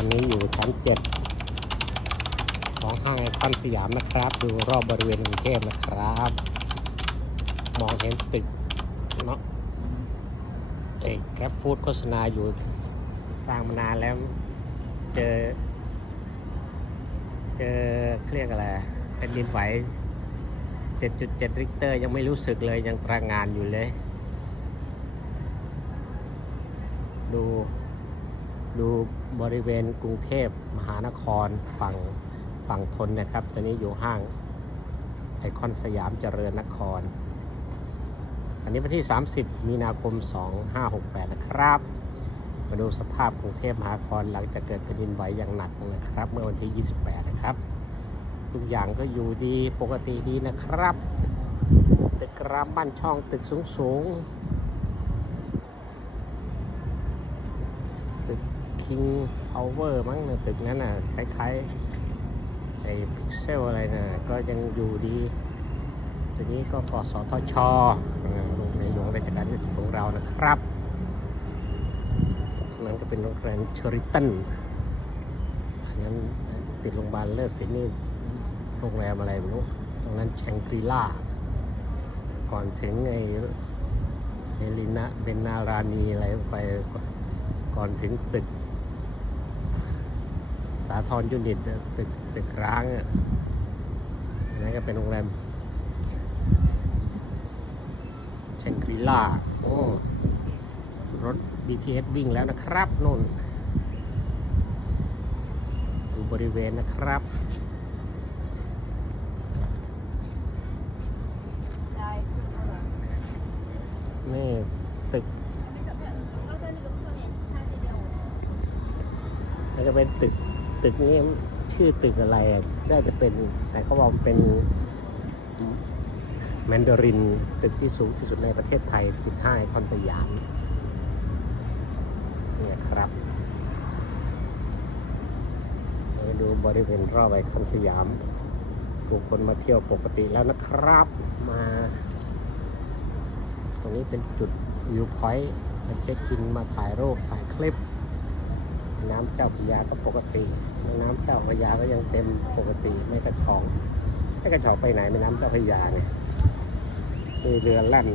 วันนี้อยู่ชั้นเจ็ดของห้างไอคอนสยามนะครับ ดูรอบบริเวณกรุงเทพนะครับ มองเห็นตึกเนาะเอ้แกร็บฟู้ดโฆษณาอยู่สร้างมานานแล้ว เจอ เจอเครียกอะไรเป็นดินไหว 7.7 ริกเตอร์ยังไม่รู้สึกเลยยังตรางงานอยู่เลย ดู ดูบริเวณกรุงเทพมหานครฝั่งฝั่งทนนะครับ ตอนนี้อยู่ห้างไอคอนสยามเจริญนคร อันนี้วันที่ 30 มีนาคม 2568 นะครับ มาดูสภาพกรุงเทพมหานครหลังจากเกิดแผ่นดินไหวอย่างหนักนะครับ เมื่อวันที่ 28 นะครับ ทุกอย่างก็อยู่ดีปกติดีนะครับ ตึกรามบ้านช่องตึกสูงสูงๆ King Power มั้งนะตึกนั้นน่ะคล้ายๆไอ้พิกเซลอะไรนะก็ยังอยู่ดีตัวนี้ก็กสทชโรงในหลวงราชการที่สิบของเรานะครับตรงนั้นก็เป็นโรงแรมเชอริตันอันนั้นติดโรงพยาบาลเลิศสินนี่โรงแรมอะไรไม่รู้ตรงนั้นแชงกรีล่า ก่อนถึงไอ้เอลินะเบนนารานีอะไรไปก่อนถึงตึก สาทรยูนิตตึกตึกร้างอะอันนั้นก็เป็นโรงแรมแชงกรีล่าโอ้รถ BTS วิ่งแล้วนะครับนู่นดูบริเวณนะครับนี่ตึกแล้วก็เป็นตึก ตึกนี้ชื่อตึกอะไรน่าจะเป็นแต่เขาบอกเป็นแมนดาริน ตึกที่สูงที่สุดในประเทศไทยติดห้าคอนสยามเนี่ยครับมาดูบริเวณรอบไอคอนสยามผู้คนมาเที่ยวปกติแล้วนะครับ มา ตรงนี้เป็นจุดวิวพอยต์มาเช็คอินมาถ่ายรูปถ่ายคลิป น้ำเจ้าพยาก็ปกติแม่น้ำเจ้าพยาก็ยังเต็มปกติไม่กระชองไม่กระชองไปไหนแม่น้ำเจ้าพยาเนี่ยมีเรือแล่น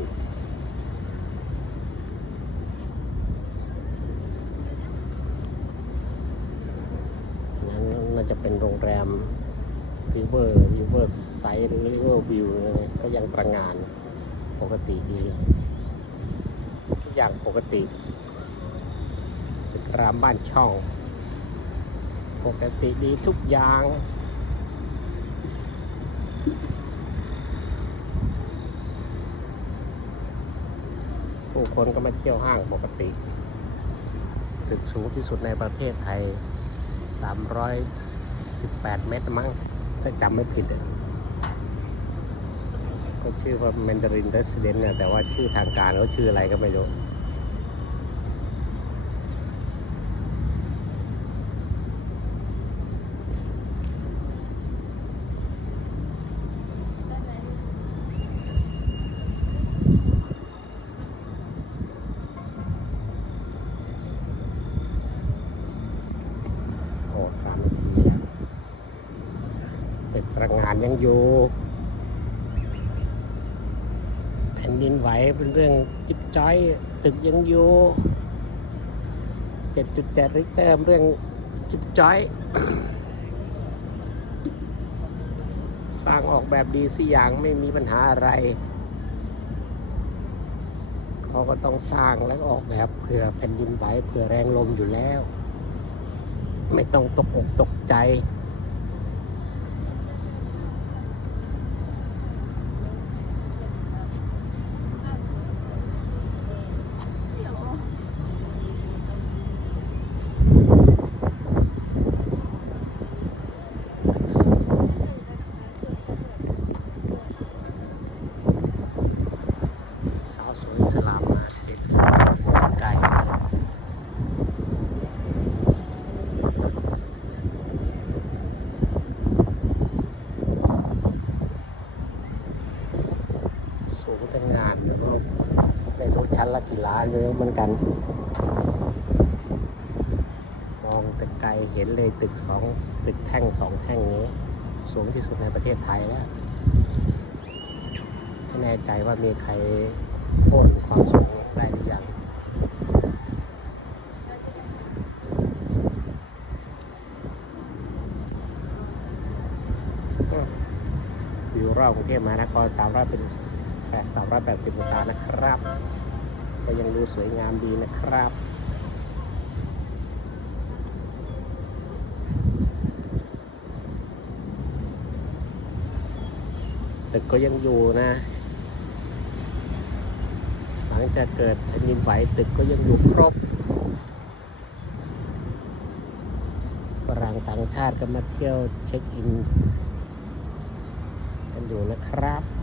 นั้นน่าจะเป็นโรงแรม River River Side หรือ River View ก็ยังประงานปกติดีทุกอย่างปกติ รามบ้านช่อง ปกติดีทุกอย่าง ผู้คนก็มาเที่ยวห้างปกติ ตึกสูงที่สุดในประเทศไทย 318 เมตรมั้ง ถ้าจำไม่ผิดอะก็ชื่อว่า Mandarin Resident นะแต่ว่าชื่อทางการเขาชื่ออะไรก็ไม่รู้ โอ้สามนาทีแล้วเป็นตระงาน ยังอยู่ แผ่นดินไหวเป็นเรื่องจิบจ้อย ตึกยังอยู่7.7ริกเตอร์เรื่องจิบจ้อย สร้างออกแบบดีสิอย่างไม่มีปัญหาอะไร เขาก็ต้องสร้างแล้วออกแบบเผื่อแผ่นดินไหวเผื่อแรงลมอยู่แล้ว ไม่ต้องตกอกตกใจ สาวสวยอิสลามมาติดไก่สูงแต่งานแล้วก็ได้รถ ชั้นละกี่ล้านเลยเหมือนกัน มองแต่ไกลเห็นเลยตึกสองตึกแท่งสองแท่งนี้ สูงที่สุดในประเทศไทยแล้วไม่แน่ใจว่ามีใครโค่นความสูงได้หรือยังวิวรอบกรุงเทพมหานคร300เป็น380องศานะครับ ก็ยังดูสวยงามดีนะครับ ตึกก็ยังอยู่นะ หลังจากเกิดแผ่นดินไหวตึกก็ยังอยู่ครบฝรั่งต่างชาติก็มาเที่ยวเช็คอิน กันอยู่นะครับ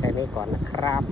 แค่นี้ก่อนนะครับ